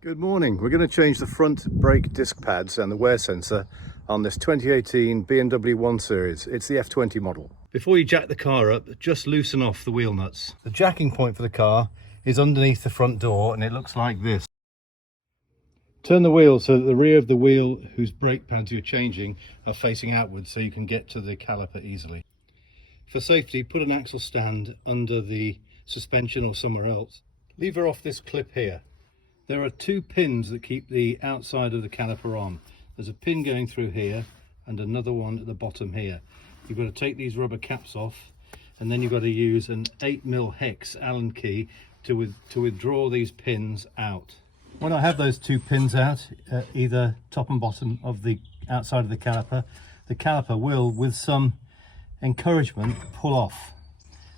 Good morning. We're going to change the front brake disc pads and the wear sensor on this 2018 BMW 1 Series. It's the F20 model. Before you jack the car up, just loosen off the wheel nuts. The jacking point for the car is underneath the front door and it looks like this. Turn the wheel so that the rear of the wheel whose brake pads you're changing are facing outwards so you can get to the caliper easily. For safety, put an axle stand under the suspension or somewhere else. Lever off this clip here. There are two pins that keep the outside of the caliper on. There's a pin going through here and another one at the bottom here. You've got to take these rubber caps off and then you've got to use an 8mm hex Allen key to withdraw these pins out. When I have those two pins out, either top and bottom of the outside of the caliper will, with some encouragement, pull off.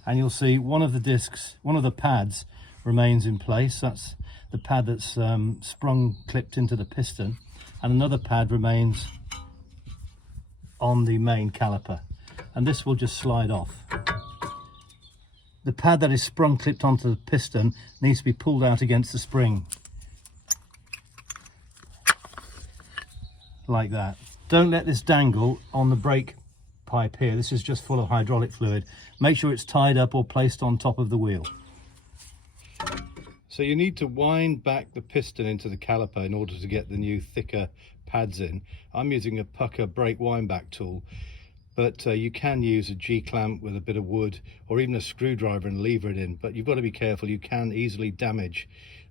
And you'll see one of the discs, one of the pads remains in place. That's the pad that's sprung clipped into the piston, and another pad remains on the main caliper, and this will just slide off. The pad that is sprung clipped onto the piston needs to be pulled out against the spring like that. Don't let this dangle on the brake pipe here. This is just full of hydraulic fluid. Make sure it's tied up or placed on top of the wheel. So you need to wind back the piston into the caliper in order to get the new thicker pads in. I'm using a pucker brake wind back tool, but you can use a G-clamp with a bit of wood or even a screwdriver and lever it in, but you've got to be careful. You can easily damage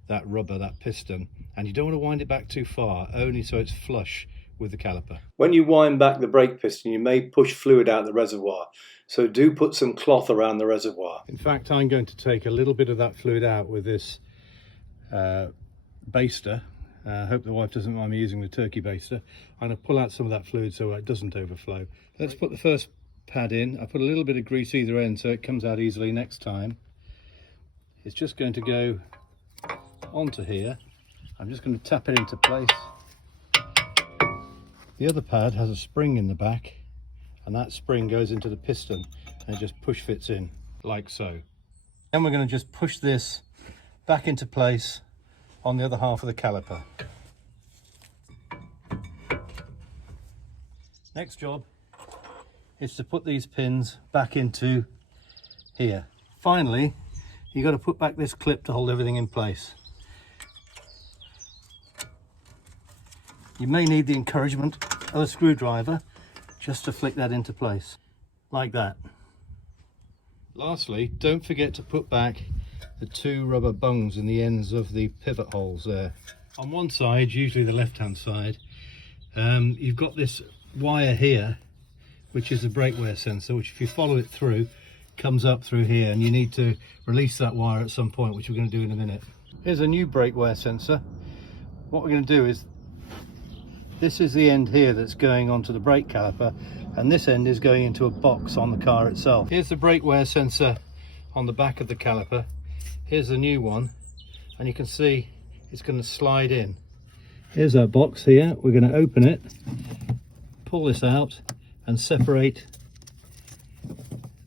that rubber, that piston, and you don't want to wind it back too far, only so it's flush with the caliper. When you wind back the brake piston, you may push fluid out the reservoir, so do put some cloth around the reservoir. In fact, I'm going to take a little bit of that fluid out with this baster. Hope the wife doesn't mind me using the turkey baster. I'm going to pull out some of that fluid so it doesn't overflow. Let's put the first pad in. I put a little bit of grease either end so it comes out easily next time. It's just going to go onto here. I'm just going to tap it into place. The other pad has a spring in the back, and that spring goes into the piston and it just push fits in like so. Then we're going to just push this back into place on the other half of the caliper. Next job is to put these pins back into here. Finally, you've got to put back this clip to hold everything in place. You may need the encouragement of a screwdriver just to flick that into place, like that. Lastly, don't forget to put back the two rubber bungs in the ends of the pivot holes there. On one side, usually the left-hand side, you've got this wire here, which is a brake wear sensor, which if you follow it through, comes up through here, and you need to release that wire at some point, which we're going to do in a minute. Here's a new brake wear sensor. What we're going to do is, this is the end here that's going onto the brake caliper, and this end is going into a box on the car itself. Here's the brake wear sensor on the back of the caliper. Here's the new one, and you can see it's going to slide in. Here's our box here. We're going to open it, pull this out, and separate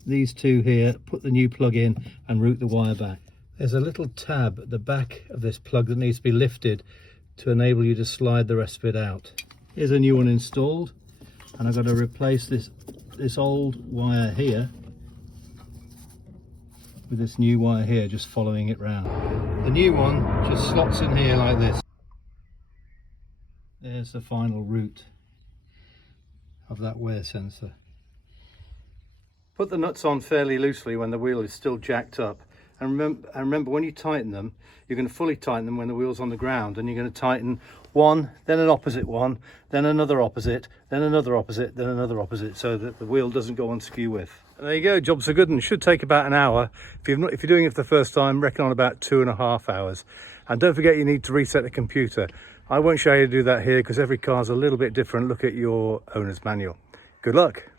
these two here, put the new plug in, and route the wire back. There's a little tab at the back of this plug that needs to be lifted to enable you to slide the rest of it out. Here's a new one installed, and I've got to replace this old wire here with this new wire here, just following it round. The new one just slots in here like this. There's the final route of that wear sensor. Put the nuts on fairly loosely when the wheel is still jacked up, and remember when you tighten them, you're going to fully tighten them when the wheel's on the ground, and you're going to tighten one, then an opposite one, then another opposite, then another opposite, then another opposite, so that the wheel doesn't go on skew width. And there you go, jobs are good, and should take about an hour. If you're doing it for the first time, reckon on about 2.5 hours. And don't forget you need to reset the computer. I won't show you how to do that here because every car's a little bit different. Look at your owner's manual. Good luck.